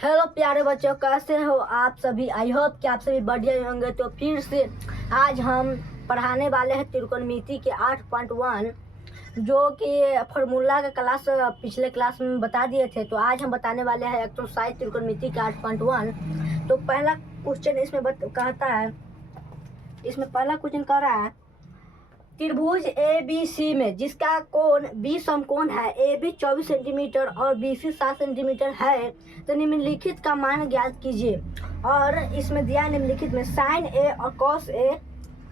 Hello प्यारे बच्चों, कैसे हो आप सभी। आई होप कि आप सभी बढ़िया होंगे। तो फिर से आज हम पढ़ाने वाले हैं त्रिकोणमिति के 8.1 जो कि फार्मूला का क्लास पिछले क्लास में बता दिए थे। तो आज हम बताने वाले हैं एक्सरसाइज त्रिकोणमिति का 8.1। तो पहला क्वेश्चन इसमें कहता है, इसमें पहला क्वेश्चन कह रहा है त्रिभुज ए बी सी में जिसका कोण बी समकोण है, ए बी 24 सेंटीमीटर और बी सी 7 सेंटीमीटर है, तो निम्नलिखित का मान ज्ञात कीजिए। और इसमें दिया निम्नलिखित में साइन ए और कॉस ए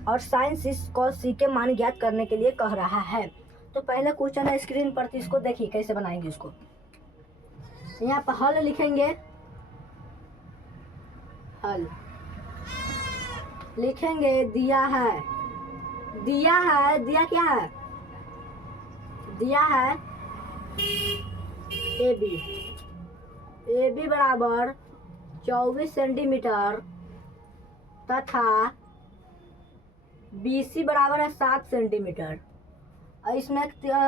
और साइन सी कॉस सी के मान ज्ञात करने के लिए कह रहा है। तो पहले क्वेश्चन है स्क्रीन पर, तो इसको देखिए कैसे बनाएंगे। इसको यहाँ पर हल लिखेंगे, हल लिखेंगे। दिया क्या है, दिया है ए बी बराबर 24 सेंटीमीटर तथा बी सी बराबर है 7 सेंटीमीटर। और इसमें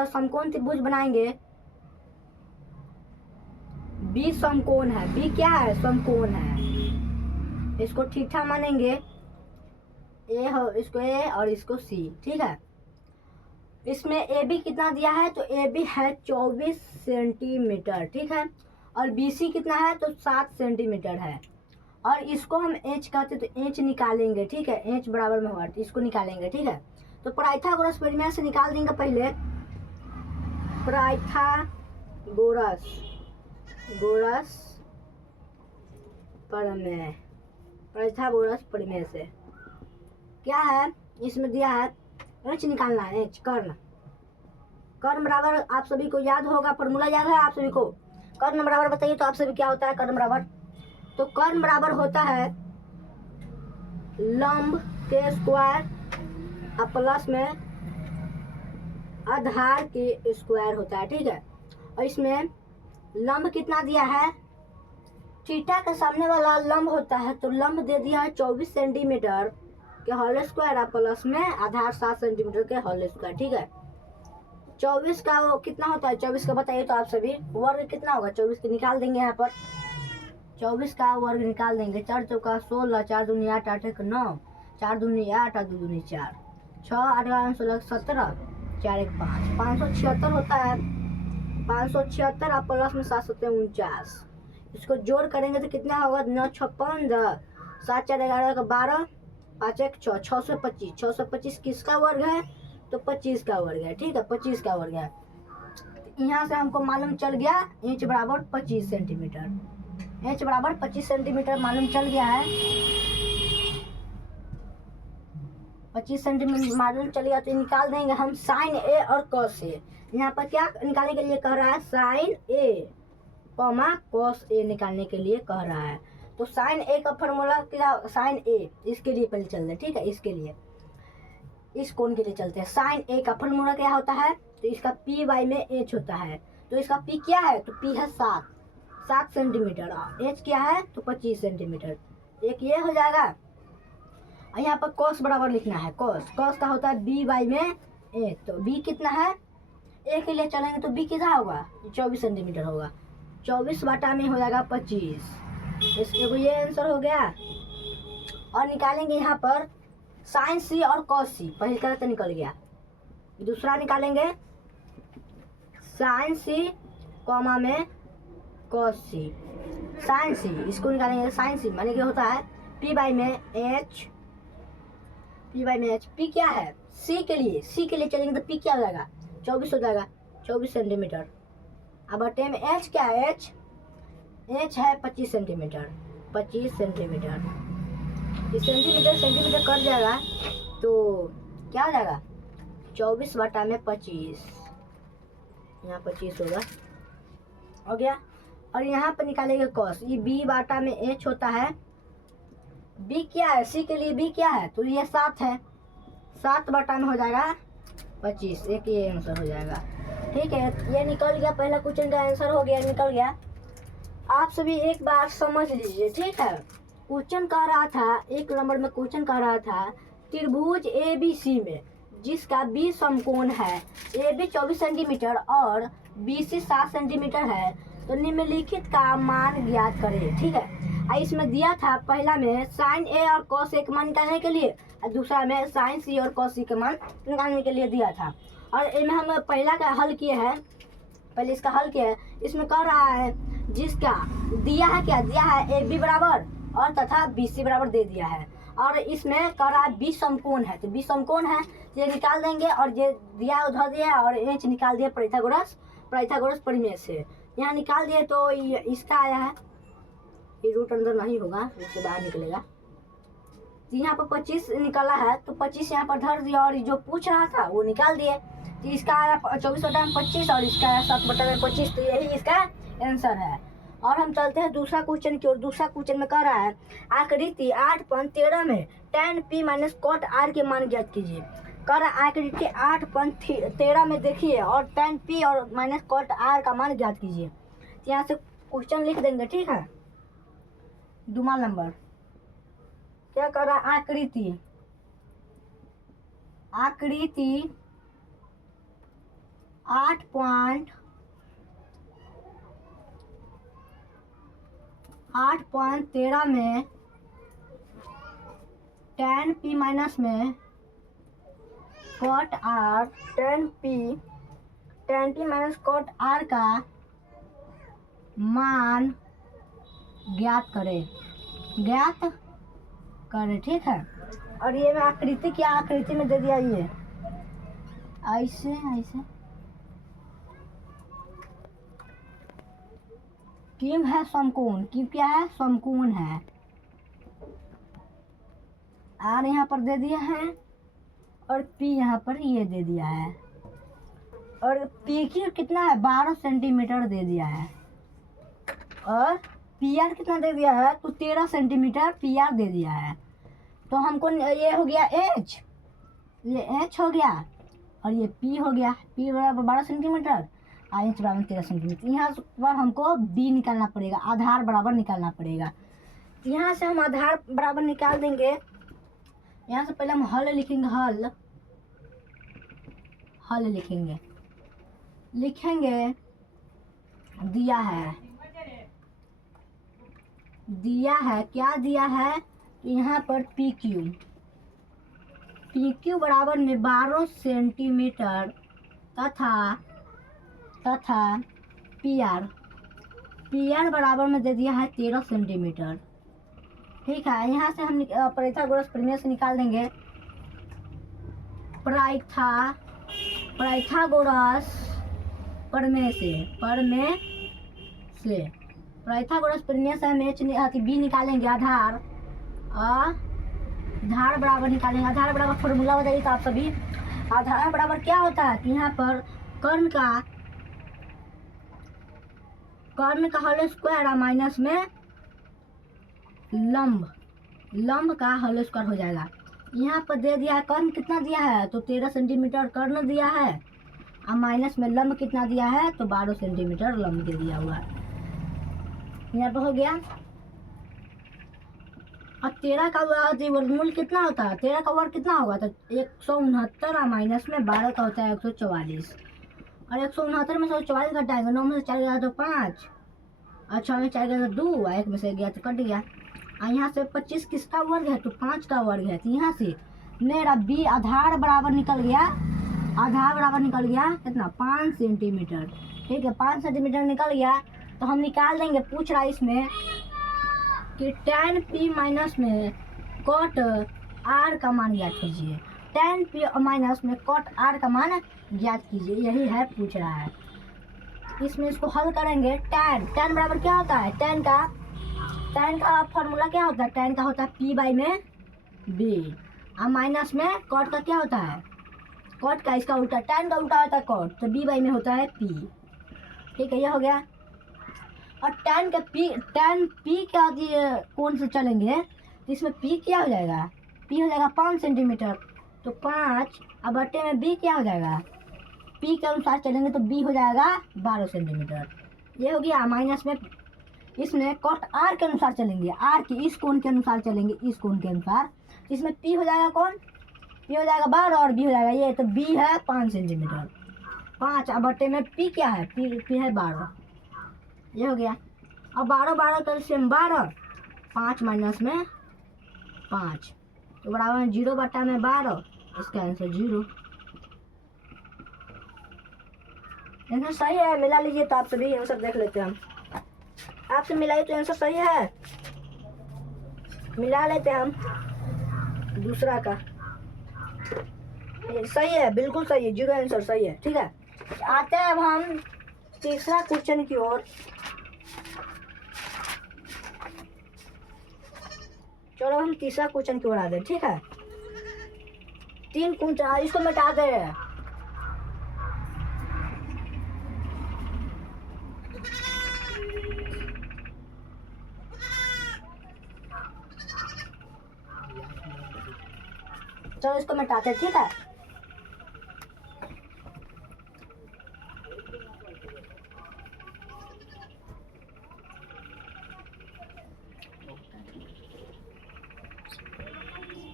समकोण त्रिभुज बनाएंगे। बी समकोण है, बी क्या है, समकोण है। इसको थीटा मानेंगे, ए हो, इसको ए और इसको सी, ठीक है। इसमें ए बी कितना दिया है, तो ए बी है 24 सेंटीमीटर, ठीक है। और बी सी कितना है, तो 7 सेंटीमीटर है। और इसको हम एच कहते, तो एच निकालेंगे, ठीक है। एच बराबर में होगा, तो इसको निकालेंगे, ठीक है। तो पाइथागोरस प्रमेय से निकाल देंगे पहले। पाइथागोरस प्रमेय से क्या है, इसमें दिया है एच निकालना है। एच कर्ण बराबर, आप सभी को याद होगा, फॉर्मूला याद है आप सभी को। कर्ण बराबर बताइए तो आप सभी क्या होता है कर्ण बराबर। तो कर्ण बराबर होता है लंब के स्क्वायर और प्लस में आधार के स्क्वायर होता है, ठीक है। और इसमें लंब कितना दिया है, थीटा के सामने वाला लंब होता है, तो लंब दे दिया है 24 सेंटीमीटर के होल स्क्वायर प्लस में आधार 7 सेंटीमीटर के होल स्क्वायर, ठीक है। 24 का वो कितना होता है, 24 का बताइए तो आप सभी। वर्ग कितना होगा, 24 के निकाल देंगे यहाँ पर। 24 का वर्ग निकाल देंगे। 4 चौका 16, 4 दूनी 8, 8 एक 9, 4 दूनी 8 और 2 दूनी 4, 6 8 16 17, 4 एक 5, 576 होता है। 576 और प्लस में 7 7 49। इसको जोड़ करेंगे तो कितना होगा, 9 56 10, 7 4 11 का 12, 5 एक 6, 625। 625 किसका वर्ग है, तो 25 का वर्ग है, ठीक है। 25 का वर्ग है। यहाँ से हमको मालूम चल गया इंच बराबर 25 सेंटीमीटर। इंच बराबर 25 सेंटीमीटर मालूम चल गया है। 25 सेंटीमीटर मालूम चल गया, तो निकाल देंगे हम साइन ए और कॉस ए। यहाँ पर क्या निकालने के लिए कह रहा है, sign A comma cos A निकालने के लिए कह रहा है। तो साइन ए का फॉर्मूला क्या, साइन ए, इसके लिए पहले चलते हैं, ठीक है। इसके लिए इस कोण के लिए चलते हैं। साइन ए का फॉर्मूला क्या होता है, तो इसका पी वाई में एच होता है। तो इसका पी क्या है, तो पी है 7 सेंटीमीटर। एच क्या है, तो 25 सेंटीमीटर। एक ये हो जाएगा। और यहाँ पर कॉस बराबर लिखना है। कॉस का होता है बी वाई में ए। तो बी कितना है, ए के लिए चलेंगे तो बी कितना होगा, 24 सेंटीमीटर होगा। 24 बटा में हो जाएगा 25। इसके ये आंसर हो गया। और निकालेंगे यहाँ पर साइन सी और कॉस सी। पहले का तो निकल गया, दूसरा निकालेंगे साइन सी कॉमा में कॉस सी। साइन सी इसको निकालेंगे, साइन सी माने कि होता है पी बाई में एच। पी क्या है, सी के लिए चलेंगे तो पी क्या हो जाएगा, 24 हो जाएगा, 24 सेंटीमीटर। अब बटे में एच क्या है, एच है 25 सेंटीमीटर। 25 सेंटीमीटर, इस सेंटीमीटर कट जाएगा तो क्या हो जाएगा, 24 बटा में 25, यहाँ 25 होगा, हो गया। और यहाँ पर निकालेंगे कॉस। ये बी बाटा में एच होता है। बी क्या है, सी के लिए बी क्या है, तो ये 7 है। 7 बटा में हो जाएगा 25। एक ये आंसर हो जाएगा, ठीक है। ये निकल गया, पहला क्वेश्चन का आंसर हो गया, निकल गया। आप सभी एक बार समझ लीजिए, ठीक है। क्वेश्चन कह रहा था, एक नंबर में क्वेश्चन कह रहा था त्रिभुज ए बी सी में जिसका बी समकोण है, ए बी 24 सेंटीमीटर और बी सी 7 सेंटीमीटर है, तो निम्नलिखित का मान ज्ञात करें। ठीक है, इसमें दिया था पहला में साइन ए और कॉस ए का मान निकालने के लिए, और दूसरा में साइन सी और कॉस सी का मान निकालने के लिए दिया था। और इनमें हम पहला का हल किए हैं, पहले इसका हल किया है। इसमें कह रहा है जिसका दिया है, क्या दिया है, ए बी बराबर और तथा बी सी बराबर दे दिया है। और इसमें कह रहा है बी समकोण है, तो बी समकोण है ये निकाल देंगे, और ये दिया उधर दिया और एच निकाल दिया पाइथागोरस प्रमेय से, यहाँ निकाल दिए। तो इसका आया है, ये रूट अंदर नहीं होगा, इससे बाहर निकलेगा। तो यहाँ पर 25 निकला है, तो 25 यहाँ पर धर दिया और जो पूछ रहा था वो निकाल दिए। तो इसका आया 24/25 और इसका आया 7/25, तो यही इसका आंसर है। और हम चलते हैं दूसरा क्वेश्चन की ओर। दूसरा क्वेश्चन में कह रहा है आकृति 8.13 में tan p minus cot r के मान ज्ञात कीजिए। कह रहा है आकृति 8.13 में देखिए और tan p और माइनस कॉट r का मान ज्ञात कीजिए। तो यहाँ से क्वेश्चन लिख देंगे, ठीक है। दूसरा नंबर क्या कर रहा है, आकृति 8.13 में tan p माइनस में cot r, tan p minus cot r का मान ज्ञात करें, ठीक है। और ये मैं आकृति, क्या आकृति में दे दिया, ये ऐसे किम है समकोण, किम क्या है, समकोण है। आर यहाँ पर दे दिया है और पी यहाँ पर ये दे दिया है, और पी की कितना है, 12 सेंटीमीटर दे दिया है, और पी आर कितना दे दिया है, तो 13 सेंटीमीटर पी आर दे दिया है। तो हमको ये हो गया एच, ये एच हो गया और ये पी हो गया, पी बराबर 12 सेंटीमीटर और एच बराबर 13 सेंटीमीटर। यहाँ पर हमको बी निकालना पड़ेगा, आधार बराबर निकालना पड़ेगा। यहाँ से हम आधार बराबर निकाल देंगे। यहाँ से पहले हम हल लिखेंगे, हल लिखेंगे दिया है क्या दिया है, यहाँ पर पी क्यू बराबर में 12 सेंटीमीटर तथा पी आर बराबर में दे दिया है 13 सेंटीमीटर। ठीक है, यहाँ से हम पाइथागोरस प्रमेय से निकाल देंगे। पाइथागोरस प्रमेय से हम बी निकालेंगे, आधार बराबर निकालेंगे। आधार बराबर फॉर्मूला बताइए तो आप सभी। आधार बराबर क्या होता है कि यहाँ पर कर्ण का होल स्क्वायर माइनस में लंब का होल स्क्वायर हो जाएगा। यहाँ पर दे दिया है कर्ण कितना दिया है, तो 13 सेंटीमीटर कर्ण दिया है, और माइनस में लंब कितना दिया है, तो 12 सेंटीमीटर लंब दे दिया हुआ है। यहाँ पर हो गया। और 13 का वर्गमूल कितना होता है, 13 का वर्ग कितना होगा, तो 169 और माइनस में 12 का होता है 144, और 169 में से 144 घटाएंगे, 9 में से 4 गया तो 5, और 6 में 4 गया तो 2, और 1 में से गया तो कट गया। और यहाँ से 25 किसका वर्ग है, तो 5 का वर्ग है। तो यहाँ से मेरा बी आधार बराबर निकल गया, कितना, 5 सेंटीमीटर। ठीक है, 5 सेंटीमीटर निकल गया। तो हम निकाल देंगे, पूछ रहा है इसमें कि tan p माइनस में कॉट r का मान ज्ञात कीजिए। tan p माइनस में कॉट r का मान ज्ञात कीजिए, यही है पूछ रहा है। इसमें इसको हल करेंगे। tan बराबर क्या होता है, tan का फॉर्मूला क्या होता है, tan का होता है p बाई में b, और माइनस में कॉट का क्या होता है, कॉट का इसका उल्टा, tan का उल्टा होता है कॉट, तो b बाई में होता है p। ठीक है, ये हो गया। और tan p क्या कौन से चलेंगे, तो इसमें p क्या हो जाएगा, p हो जाएगा 5 सेंटीमीटर, तो 5 अब बट्टे में b क्या हो जाएगा, p के अनुसार चलेंगे तो b हो जाएगा 12 सेंटीमीटर। ये हो गया। माइनस में इसमें कॉट r के अनुसार चलेंगे, r की इस कोण के अनुसार चलेंगे, इस कोण के अनुसार। इसमें p हो जाएगा कौन, p हो जाएगा 12 और b हो जाएगा ये, तो b है 5 सेंटीमीटर, 5 अब बट्टे में p क्या है, p है 12। ये हो गया। अब 12 12 का एलसीएम 12, 5 माइनस में 5 तो बराबर में 0 बटा में 12, इसका आंसर 0। आंसर सही है, मिला लीजिए। तो आपसे भी आंसर देख लेते हैं हम, आपसे मिलाई तो आंसर सही है, मिला लेते हैं हम दूसरा का। सही है, बिल्कुल सही है, 0 आंसर सही है। ठीक है, आते हैं अब हम तीसरा क्वेश्चन की ओर। चलो हम तीसरा क्वेश्चन की ओर आते हैं। ठीक है, 3 क्वेश्चन, इसको मिटा दे। चलो इसको मिटाते हैं। ठीक है,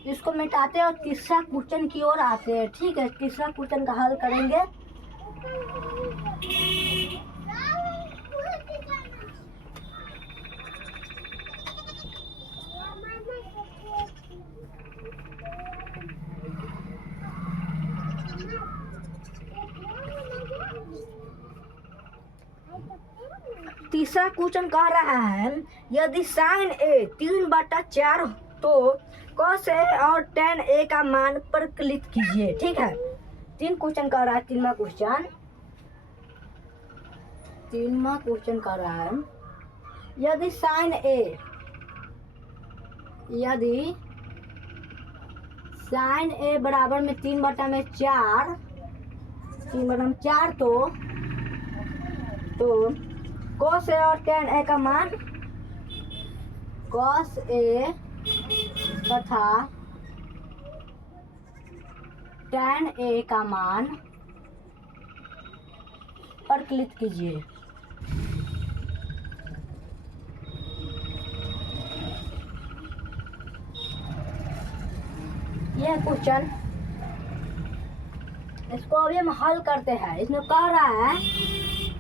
इसको मिटाते हैं और तीसरा क्वेश्चन की ओर आते हैं। ठीक है, तीसरा क्वेश्चन का हल करेंगे। तीसरा क्वेश्चन कह रहा है यदि साइन ए 3/4 तो cos ए और tan ए का मान परिकलित कीजिए। ठीक है, 3 क्वेश्चन कह रहा है। तीनवा क्वेश्चन कह रहा है यदि साइन ए बराबर में 3/4 तो cos ए और tan ए का मान, cos ए तथा tan ए का मान परिकलित कीजिए। यह क्वेश्चन, इसको अभी हम हल करते हैं। इसमें कह रहा है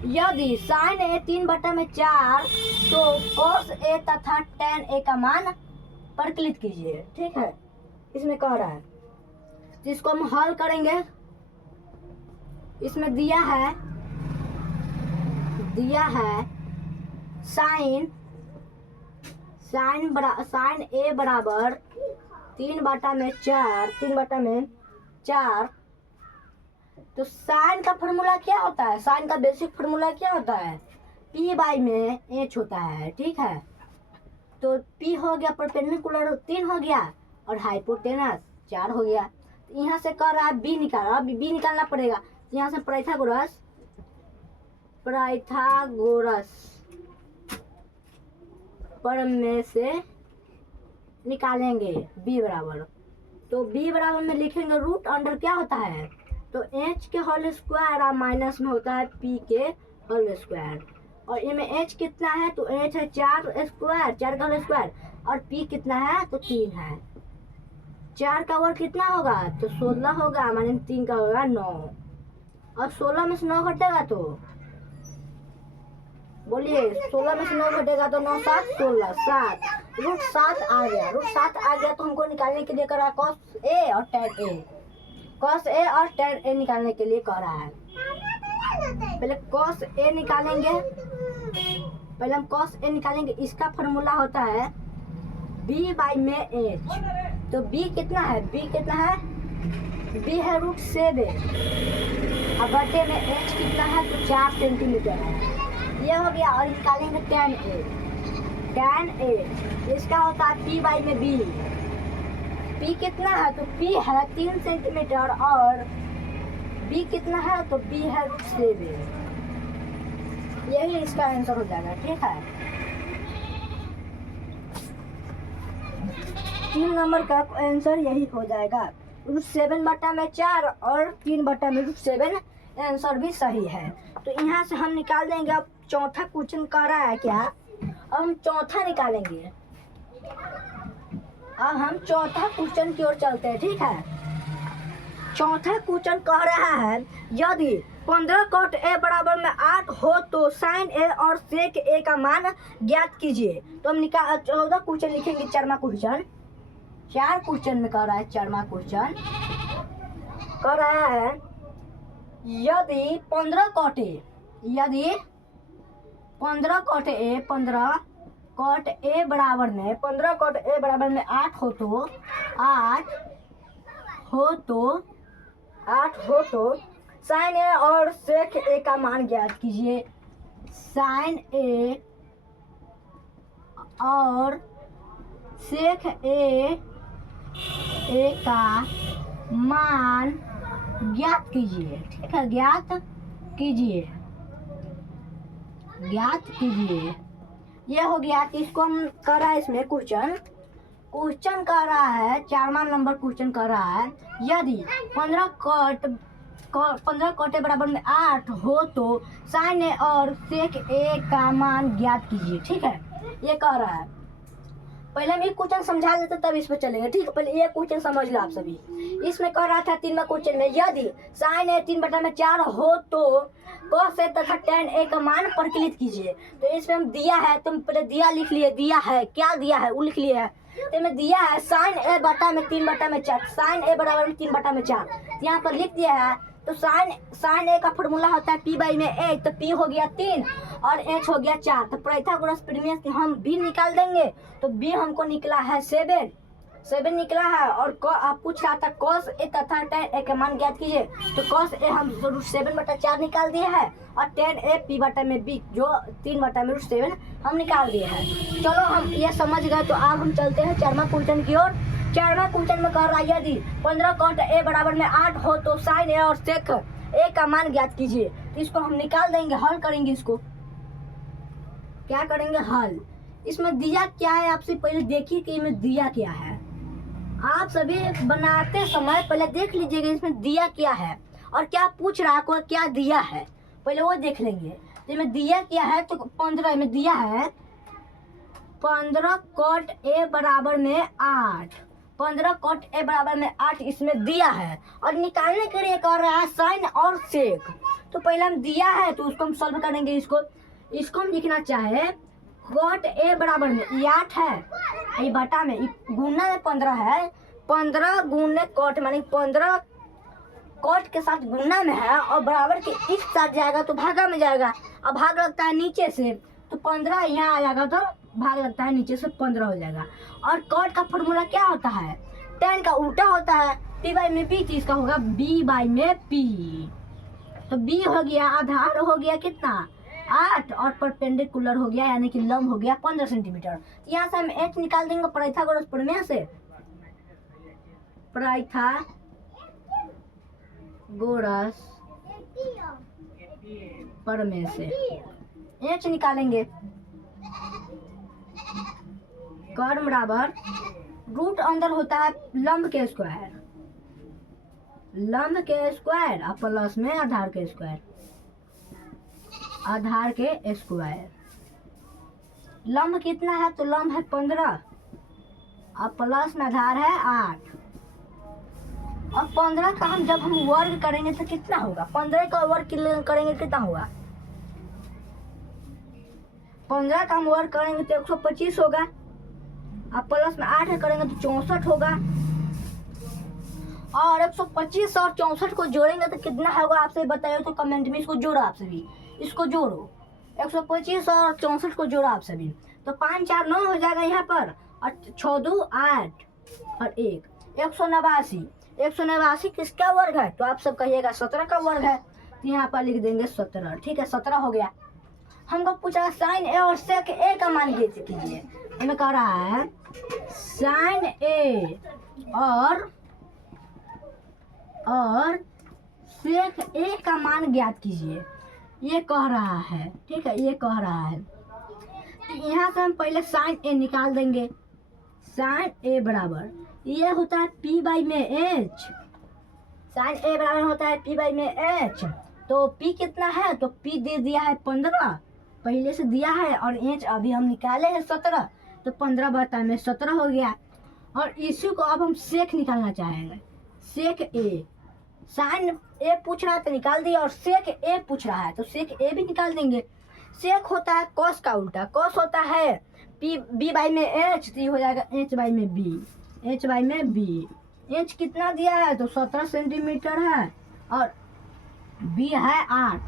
यदि साइन ए 3/4 तो cos ए तथा tan ए का मान परिकलित कीजिए। ठीक है, इसमें कह रहा है, जिसको हम हल करेंगे। इसमें दिया है साइन ए बराबर 3/4 तो साइन का फॉर्मूला क्या होता है? साइन का बेसिक फॉर्मूला क्या होता है? पी बाई में एच होता है। ठीक है, तो पी हो गया परपेंडिकुलर 3 हो गया और हाइपोटेनस 4 हो गया। तो यहाँ से कर रहा है बी निकाल, अब बी निकालना पड़ेगा। यहाँ से पाइथागोरस पर में से निकालेंगे बी बराबर। तो बी बराबर में लिखेंगे रूट अंडर क्या होता है, तो एच के होल स्क्वायर और माइनस में होता है पी के होल स्क्वायर। और इनमें एच कितना है, तो एच है 4 का होल स्क्वायर और पी कितना है, तो 3 है। 4 का वर्ग कितना होगा, तो 16 होगा, माने 3 का होगा 9। और 16 में से 9 घटेगा तो बोलिए, 16 में से 9 घटेगा तो 9 7 16 7 रूट 7 आ गया। रूट 7 आ गया तो हमको निकालने के लिए कर रहा है cos ए और tan ए निकालने के लिए कह रहा है। पहले cos ए निकालेंगे, इसका फॉर्मूला होता है b बाई में h। तो b कितना है, b है रूट 7 और बटे में h कितना है, तो 4 सेंटीमीटर है। ये हो गया। और निकालेंगे tan ए, इसका होता है p बाई में b। p कितना है, तो p है 3 सेंटीमीटर और b कितना है, तो b है रूट 7। यही इसका आंसर हो जाएगा। ठीक है, 3 नंबर का आंसर यही हो जाएगा। रूट 7/4 और 3/7 आंसर भी सही है। तो यहाँ से हम निकाल देंगे। अब चौथा क्वेश्चन कह रहा है क्या, अब हम चौथा निकालेंगे। अब हम चौथा क्वेश्चन की ओर चलते हैं। ठीक है, चौथा क्वेश्चन कह रहा है यदि 15 cot A बराबर में 8 हो तो sin A और sec A का मान ज्ञात कीजिए। तो हम 14 क्वेश्चन लिखेंगे। 4वां क्वेश्चन 4 क्वेश्चन में कह रहा है। 4वां क्वेश्चन कह रहा है यदि 15 cot A, यदि 15 cot A 15 cot A बराबर में 15 cot A बराबर में 8 हो तो 8 हो तो sin A और sec A का मान ज्ञात कीजिए। sin A और sec A का मान ज्ञात कीजिए। ठीक है, ज्ञात कीजिए। ये हो गया। इसको हम कर रहा है इसमें क्वेश्चन कर रहा है। 4वां नंबर क्वेश्चन कर रहा है यदि 15 cot बराबर में 8 हो तो sin A और sec A का मान ज्ञात कीजिए। ठीक है, ये कह रहा है। पहले हम एक क्वेश्चन समझा देते तब इस पर चलेंगे। ठीक है, पहले ये क्वेश्चन समझ लो आप सभी। इसमें कह रहा था 3वां क्वेश्चन में यदि sin A 3/4 हो तो cos A तथा tan A का मान परिकलित कीजिए। तो इसमें हम दिया है, तुम पहले दिया लिख लिए। दिया है, क्या दिया है वो लिख लिए है। तो में दिया है sin A बटा में 3/4, sin A बराबर में 3/4 यहाँ पर लिख दिया है। तो sin A का फॉर्मूला होता है p/h। तो p हो गया 3 और h हो गया 4। तो पाइथागोरस प्रमेय हम b निकाल देंगे। तो b हमको निकला है 7 निकला है। और आप पूछ रहा था cos A तथा tan A का मान ज्ञात कीजिए। तो cos A हम 7/4 निकाल दिए है और tan A p/b जो 3/7 हम निकाल दिए हैं। चलो हम ये समझ गए। तो अब हम चलते हैं 4वां क्वेश्चन की ओर। 4वां क्वेश्चन में कह रहा है यदि 15 cot A बराबर में 8 हो तो sin A और sec A का मान ज्ञात कीजिए। तो इसको हम निकाल देंगे, हल करेंगे। इसको क्या करेंगे? हल। इसमें दिया क्या है आपसे पहले देखिए कि इसमें दिया क्या है। आप सभी बनाते समय पहले देख लीजिएगा इसमें दिया क्या है और क्या पूछ रहा है, क्या दिया है, पहले वो देख लेंगे। तो इसमें दिया क्या है तो 15 में दिया है 15 cot A बराबर में 8। 15 cot A बराबर में 8 इसमें दिया है और निकालने के लिए कह रहा है sin और sec। तो पहले हम दिया है तो उसको हम सॉल्व करेंगे। इसको हम लिखना चाहे cot A बराबर में 8 है, ये बटा में गुना में 15 है। 15 गुने cot मानी 15 cot के साथ गुना में है और बराबर के इस साथ जाएगा तो भागा में जाएगा। अब भाग लगता है नीचे से तो 15 यहाँ आ जाएगा तो भाग लगता है नीचे से 15 हो जाएगा। और cot का फॉर्मूला क्या होता है? tan का उल्टा होता है p/b। तो इसका होगा b/p। तो b हो गया, आधार हो गया कितना 8 और परपेंडिकुलर हो गया यानी कि लंब हो गया 15 सेंटीमीटर। यहाँ से हम h निकाल देंगे पाइथागोरस प्रमेय से। पाइथागोरस प्रमेय से h निकालेंगे। कर्म बराबर रूट अंदर होता है लंब के स्क्वायर और प्लस में आधार के स्क्वायर। लंब कितना है तो लंब है 15 और प्लस में आधार है 8। और 15 का हम जब हम वर्ग करेंगे तो कितना होगा? 15 का वर्ग करेंगे कितना होगा? 15 का हम वर्ग करेंगे तो 125 होगा और प्लस में 8 करेंगे तो 64 होगा। और 125 और 64 को जोड़ेंगे तो कितना होगा आपसे बताइए तो कमेंट में। इसको जोड़ो आप सभी, इसको जोड़ो 125 और 64 को जोड़ो आप सभी। तो 5 4 9 हो जाएगा यहाँ पर और 6 2 8 और 1 189। 189 किसका वर्ग है? तो आप सब कहिएगा 17 का वर्ग है। तो यहाँ पर लिख देंगे 17। ठीक है, 17 हो गया। हमको पूछा sin A और sec A का मान ज्ञात कीजिए। हमें कह रहा है sin A और sec A का मान ज्ञात कीजिए, ये कह रहा है। ठीक है, ये कह रहा है। तो यहाँ से हम पहले sin A निकाल देंगे। sin A बराबर ये होता है p/h। sin A बराबर होता है p/h। तो p कितना है? तो p दे दिया है 15 पहले से दिया है और h अभी हम निकाले हैं 17। तो 15 बटा में 17 हो गया। और इसी को अब हम sec निकालना चाहेंगे। sec A sin ए पूछ रहा है तो निकाल दिया, और सेक ए पूछ रहा है तो सेक ए भी निकाल देंगे। सेक होता है कॉस का उल्टा, कॉस होता है पी बी बाई में एच, तो ये हो जाएगा एच बाई में बी, एच बाई में बी। एच कितना दिया है तो 17 सेंटीमीटर है, और बी है 8,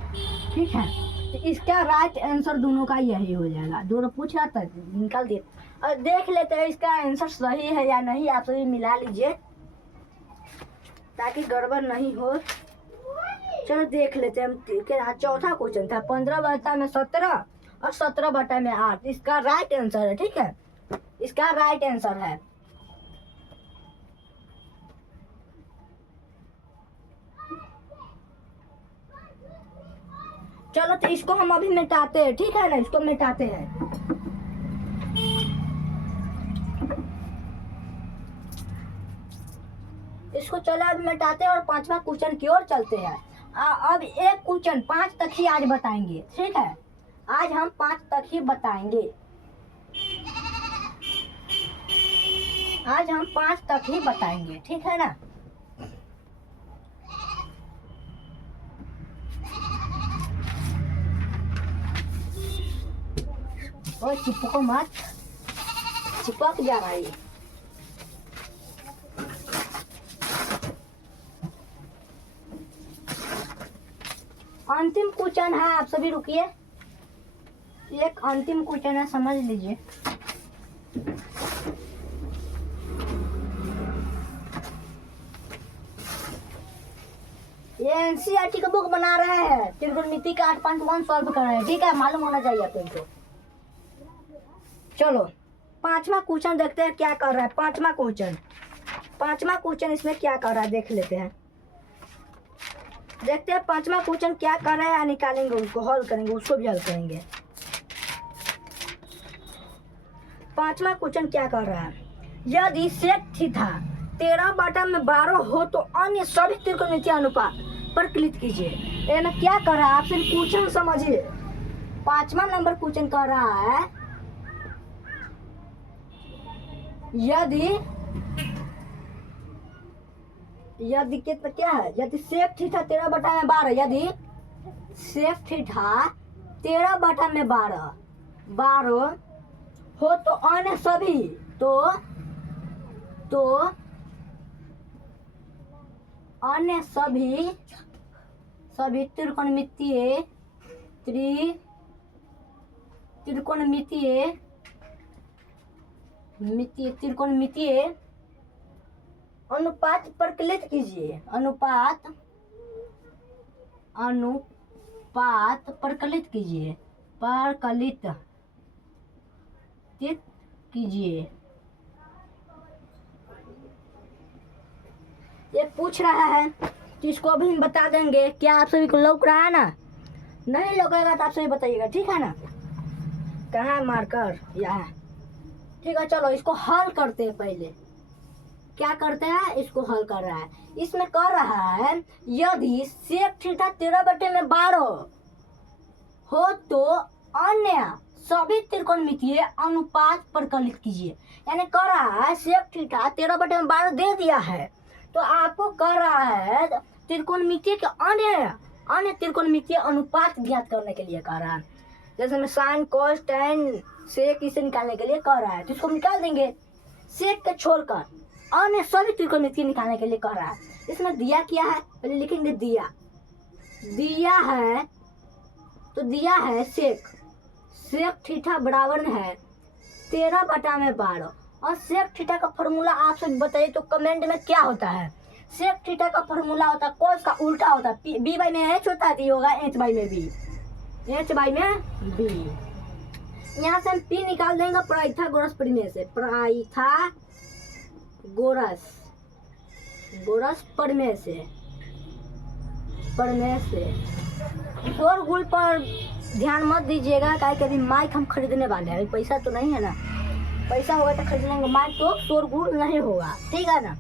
ठीक है। तो इसका राइट आंसर दोनों का यही हो जाएगा, दोनों पूछ रहा था निकाल दिए। और देख लेते हैं इसका आंसर सही है या नहीं, आप सभी मिला लीजिए ताकि गड़बड़ नहीं हो। चलो देख लेते हैं हम। चौथा क्वेश्चन था 15/17 और 17/8, इसका राइट आंसर है, ठीक है, इसका राइट आंसर है। चलो तो इसको हम अभी मिटाते हैं, ठीक है ना, इसको मिटाते हैं। इसको चलो अब मिटाते हैं और पांचवा क्वेश्चन की ओर चलते हैं। अब एक क्वेश्चन 5 तक ही आज बताएंगे, ठीक है, आज हम 5 तक ही बताएंगे, आज हम 5 तक ही बताएंगे, ठीक है ना। और चिपको मत, चिपक जा रहा है। अंतिम क्वेश्चन है, आप सभी रुकिए, एक अंतिम क्वेश्चन है, समझ लीजिए। ये एनसीईआरटी का बुक बना रहे हैं, त्रिकोणमिति का 8.1 सॉल्व कर रहे हैं, ठीक है, मालूम होना चाहिए आपको। चलो पांचवा क्वेश्चन देखते हैं क्या कर रहा है। पांचवा क्वेश्चन इसमें क्या कर रहा है देख लेते हैं, देखते हैं पांचवा क्वेश्चन क्या कर रहा है, निकालेंगे उसको, हल करेंगे, उसको भी हल करेंगे। पांचवा क्वेश्चन क्या कर रहा है, यदि सेक थीटा 13/12 हो तो अन्य सभी त्रिकोणमितीय अनुपात परिकलित कीजिए। ये में क्या कर रहा है, आप सिर्फ क्वेश्चन समझिए। 5वां नंबर क्वेश्चन कर रहा है, यदि कितना क्या है, यदि सेक थीटा 13/12, यदि सेक थीटा 13/12 हो तो अन्य सभी अन्य सभी त्रिकोणमितीय अनुपात परिकलित कीजिए, अनुपात परिकलित कीजिए। ये पूछ रहा है तो इसको अभी हम बता देंगे। क्या आप सभी को लौक रहा है ना? नहीं लौकेगा तो आप सभी बताइएगा, ठीक है ना। कहाँ है मार्कर? यहाँ, ठीक है। चलो इसको हल करते हैं। पहले क्या करते हैं, इसको हल कर रहा है। इसमें कर रहा है यदि सेक थीटा 13/12 हो तो अन्य सभी त्रिकोणमितीय अनुपात परिकलित कीजिए। यानी कर रहा है सेक थीटा 13/12 दे दिया है तो आपको कर रहा है त्रिकोणमितीय के अन्य त्रिकोणमितीय अनुपात ज्ञात करने के लिए कर रहा है। जैसे में साइन कोस टेन सेक इसे निकालने के लिए कर रहा है तो इसको निकाल देंगे। सेक के छोड़कर अन्य सभी त्रिकोणमितीय निकालने के लिए कर रहा है। इसमें दिया क्या है पहले लिखेंगे। दिया है सेक थीटा बराबर है 13/12 और सेक थीटा का फॉर्मूला आप सब बताइए तो कमेंट में क्या होता है। सेक थीटा का फॉर्मूला होता है कोस का उल्टा होता है, बी बाई में एच होता है तो ये होगा एच बाई में बी। यहाँ से हम पी निकाल देंगे पाइथागोरस प्रमेय से। पाइथागोरस प्रमेय से शोरगुल पर ध्यान मत दीजिएगा, क्या कि अभी माइक हम खरीदने वाले हैं। पैसा तो नहीं है ना, पैसा होगा तो खरीद लेंगे माइक, तो शोरगुल नहीं होगा, ठीक है ना।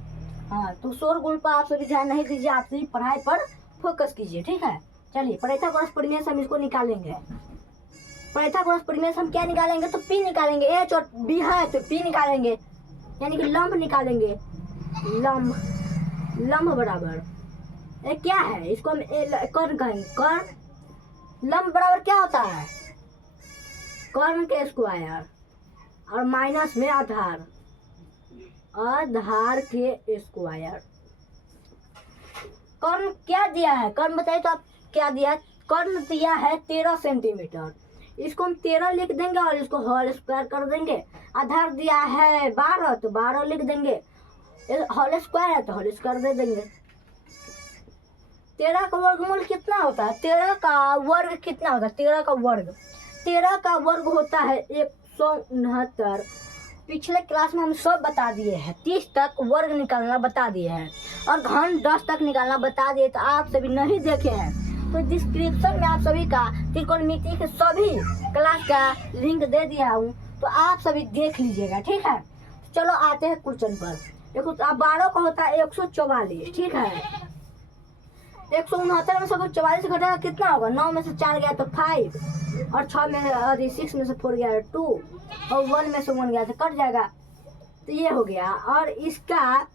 हाँ, तो शोरगुल पर आप सभी ध्यान नहीं दीजिए, आप सभी पढ़ाई पर फोकस कीजिए, ठीक है। चलिए पाइथागोरस प्रमेय से हम इसको निकालेंगे। पाइथागोरस प्रमेय से हम क्या निकालेंगे तो पी निकालेंगे। एच और बी है तो पी निकालेंगे, यानी कि लंब निकालेंगे। लंब बराबर ये क्या है, इसको हम कर्ण कहेंगे। कर्ण लंब बराबर क्या होता है, कर्ण के स्क्वायर और माइनस में आधार, आधार के स्क्वायर। कर्ण क्या दिया है, कर्ण बताइए तो आप क्या दिया है। कर्ण दिया है 13 सेंटीमीटर, इसको हम 13 लिख देंगे और इसको होल स्क्वायर कर देंगे। आधार दिया है 12 तो 12 लिख देंगे, होल स्क्वायर है तो होल स्क्वायर दे देंगे। 13 का वर्गमूल कितना होता है, 13 का वर्ग कितना होता है, 13 का वर्ग, 13 का वर्ग होता है 169। पिछले क्लास में हम सब बता दिए हैं, 30 तक वर्ग निकालना बता दिए हैं और घन 10 तक निकालना बता दिए। तो आप सभी नहीं देखे हैं तो डिस्क्रिप्शन में आप सभी का त्रिकोणमिति के सभी क्लास का लिंक दे दिया हूँ, तो आप सभी देख लीजिएगा, ठीक है। चलो आते हैं क्वेश्चन पर। देखो 12 का होता है 144, ठीक है। 169 में से 44 घटेगा कितना होगा, 9 में से 4 गया तो 5 और 6 में 6 में से 4 गया 2 और 1 में से 1 गया तो कट जाएगा, तो ये हो गया। और इसका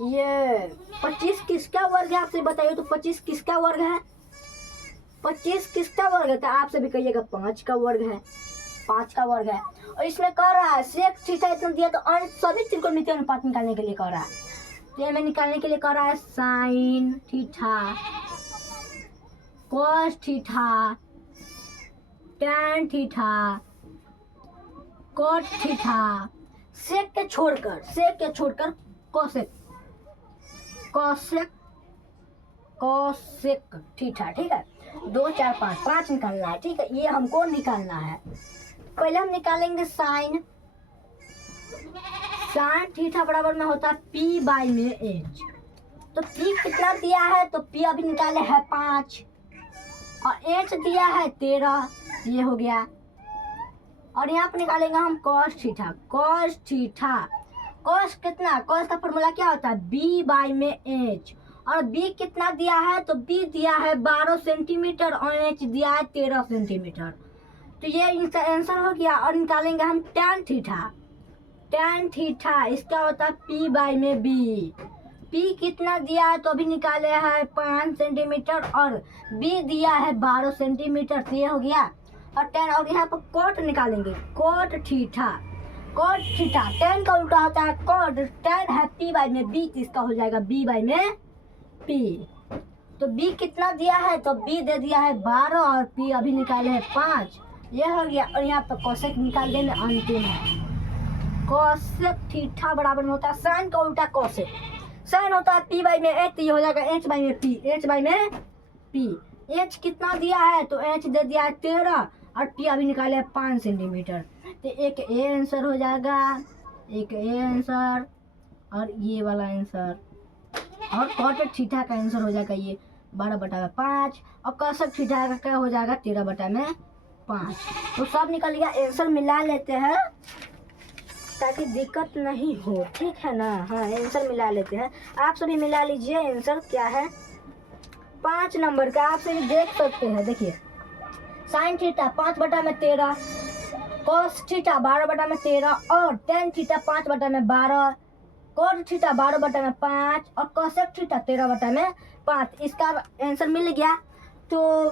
ये 25 किसका वर्ग है, आपसे बताइए तो 25 किसका वर्ग है, 25 किसका वर्ग है, तो आप सभी कहिएगा 5 का वर्ग है, 5 का वर्ग है। और इसमें कह रहा है सेक थीटा इतना दिया तो अन्य सभी त्रिकोणमितीय अनुपात निकालने के लिए कह रहा है। तो ये में निकालने के लिए कह रहा है sine theta, cos theta, tan theta, cot theta, sec के छोड़कर कोसेक, कोसेक, कोसेक थीटा, ठीक है। 2 4 5 निकालना है, ठीक है। ये हमको निकालना है। पहले हम निकालेंगे साइन थीटा बराबर में होता है पी बाई में एच। तो पी कितना दिया है, तो पी अभी निकाले है 5 और एच दिया है 13, ये हो गया। और यहाँ पे निकालेंगे हम कॉस थीटा, कॉस कितना, कॉस का फॉर्मूला क्या होता है बी बाई में एच। और बी कितना दिया है, तो बी दिया है 12 सेंटीमीटर और एच दिया है 13 सेंटीमीटर। तो ये इनका आंसर हो गया। और निकालेंगे हम टैन थीटा इसका होता है पी बाई में बी। पी कितना दिया है, तो अभी निकाले है 5 सेंटीमीटर और बी दिया है 12 सेंटीमीटर, तो ये हो गया। और टैन, और यहाँ पर कोट निकालेंगे, कोट थीटा, टैन का उल्टा होता है कोट, टैन है पी बाई में बी, तो इसका हो जाएगा बी बाई में पी। तो बी कितना दिया है, तो बी दे दिया है 12 और पी अभी निकाले है 5, ये हो गया। और यहाँ पर कोसेक निकाल देंगे, अंतिम है कोसेक थीटा बराबर में होता है साइन का उल्टा कोसेक, साइन होता है पी बाई में एच, तो ये हो जाएगा एच बाई में पी। एच कितना दिया है, तो एच दे दिया है 13 और पी अभी निकाले है 5 सेंटीमीटर, तो एक ए आंसर हो जाएगा, एक ए आंसर और ये वाला आंसर। और कॉट थीटा का आंसर हो जाएगा ये 12/5 और कोसेक थीटा का क्या हो जाएगा 13/5। तो सब निकल गया, आंसर मिला लेते हैं ताकि दिक्कत नहीं हो, ठीक है ना। हाँ आंसर मिला लेते हैं, आप सभी मिला लीजिए। आंसर क्या है 5 नंबर का, आप सभी देख सकते हैं। देखिए साइन थीटा 5/13, कॉस थीटा 12/13 और टैन थीटा 5/12, कॉट थीटा 12/5 और कोसेक थीटा 13/5। इसका आंसर मिल गया। तो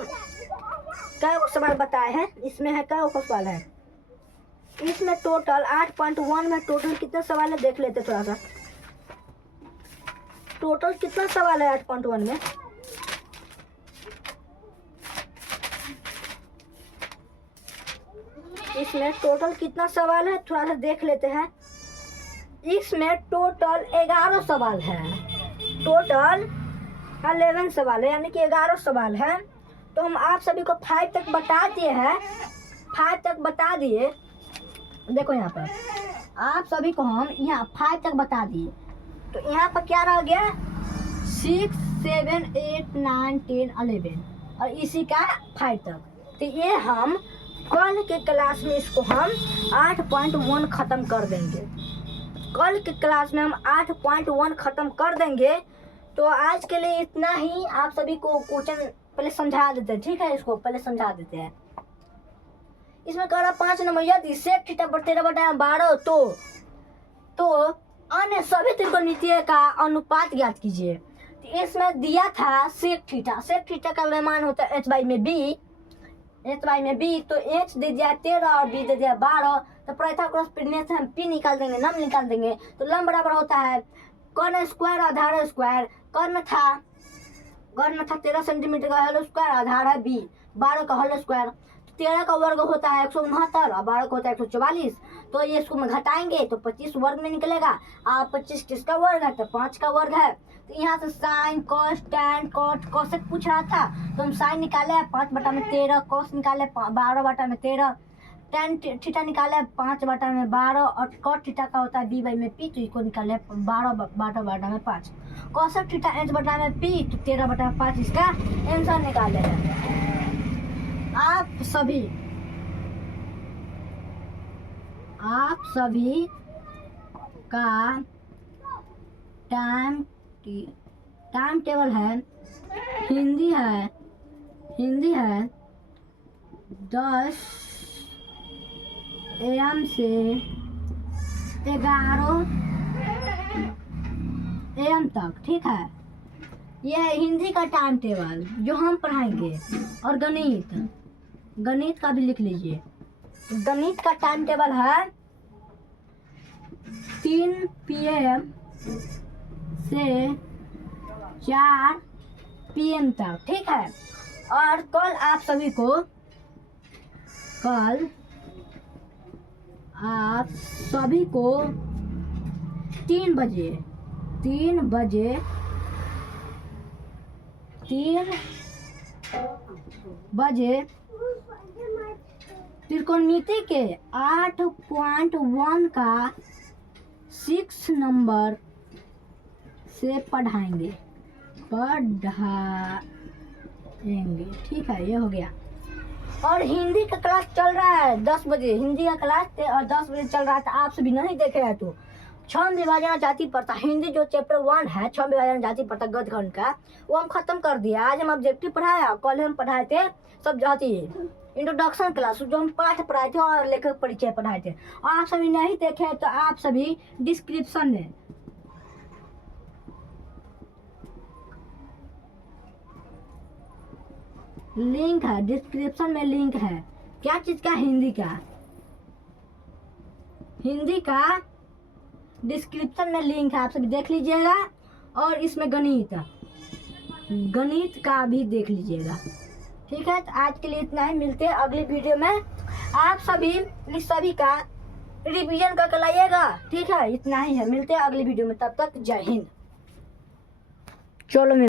क्या सवाल बताए हैं, इसमें है क्या सवाल है, इसमें टोटल 8.1 में टोटल कितना सवाल है देख लेते थोड़ा सा। टोटल कितना सवाल है 8.1 में, इसमें टोटल कितना सवाल है थोड़ा सा देख लेते हैं। इसमें टोटल 11 सवाल है, टोटल 11 सवाल है, यानी कि 11 सवाल है। तो हम आप सभी को 5 तक बता दिए हैं, 5 तक बता दिए। देखो यहाँ पर आप सभी को हम यहाँ 5 तक बता दिए, तो यहाँ पर क्या रह गया 6 7 8 9 10 11 और इसी का 5 तक। तो ये हम कल के क्लास में इसको हम 8.1 ख़त्म कर देंगे, कल के क्लास में हम 8.1 ख़त्म कर देंगे। तो आज के लिए इतना ही, आप सभी को क्वेश्चन पहले समझा देते हैं, ठीक है। इसको पहले समझा देते हैं। इसमें कह रहा 5 नंबर, यदि सेक थीटा 13/12 तो अन्य सभी त्रिकोणमितीय का अनुपात ज्ञात कीजिए। इसमें दिया था सेक थीटा का मान होता है h में b, तो h दे दिया 13 और b दे दिया 12, तो प्रथा क्रॉस पीने से हम p निकाल देंगे, लंब निकाल देंगे, तो लंब बराबर होता है कर्ण स्क्वायर आधार स्क्वायर। कर्ण था 13 सेंटीमीटर का होल स्क्वायर, आधार है b 12 का होल स्क्वायर, 13 का वर्ग होता है 169 और 12 का होता है 144, तो ये इसको में घटाएंगे तो 25 वर्ग में निकलेगा। आप 25 किसका वर्ग है, तो 5 का वर्ग है। तो यहाँ से sine cos tan cot cosec पूछ रहा था, तो हम साइन निकाले 5/13, कॉस निकाले 12/13, टैन थीटा निकाले 5/12 और कॉट थीटा का होता है b में p, तो इसको निकाले 12/5। कॉसेक थीटा h में p, तो 13/5 इसका आंसर निकाले हैं। आप सभी का टाइम टेबल है, हिंदी है 10 AM से 11 AM तक, ठीक है। यह है हिंदी का टाइम टेबल जो हम पढ़ाएंगे। और गणित का भी लिख लीजिए। गणित का टाइम टेबल है 3 PM से 4 PM तक, ठीक है। और कल आप सभी को 3 बजे त्रिकोणमिति के 8.1 का 6 नंबर से पढ़ाएंगे, ठीक है। ये हो गया। और हिंदी का क्लास चल रहा है 10 बजे, हिंदी का क्लास 10 बजे चल रहा है, तो आप सभी नहीं देखे हैं तो क्षम विभाजन जाति प्रथा हिंदी जो चैप्टर 1 है, क्षम विभाजन जाति प्रथा गद्य खंड का, वो हम खत्म कर दिया। आज हम ऑब्जेक्टिव पढ़ाया, कल हम पढ़ाए थे सब जाति इंट्रोडक्शन क्लास जो हम पाठ पढ़ाए थे और लेखक परिचय पढ़ाए थे। और आप सभी नहीं देखे तो आप सभी डिस्क्रिप्शन में लिंक है, डिस्क्रिप्शन में लिंक है। क्या चीज का, हिंदी का डिस्क्रिप्शन में लिंक है, आप सभी देख लीजिएगा। और इसमें गणित का भी देख लीजिएगा, ठीक है। तो आज के लिए इतना ही, मिलते हैं अगली वीडियो में। आप सभी का रिवीजन करके लाइएगा, ठीक है। इतना ही है, मिलते हैं अगली वीडियो में, तब तक जय हिंद। चलो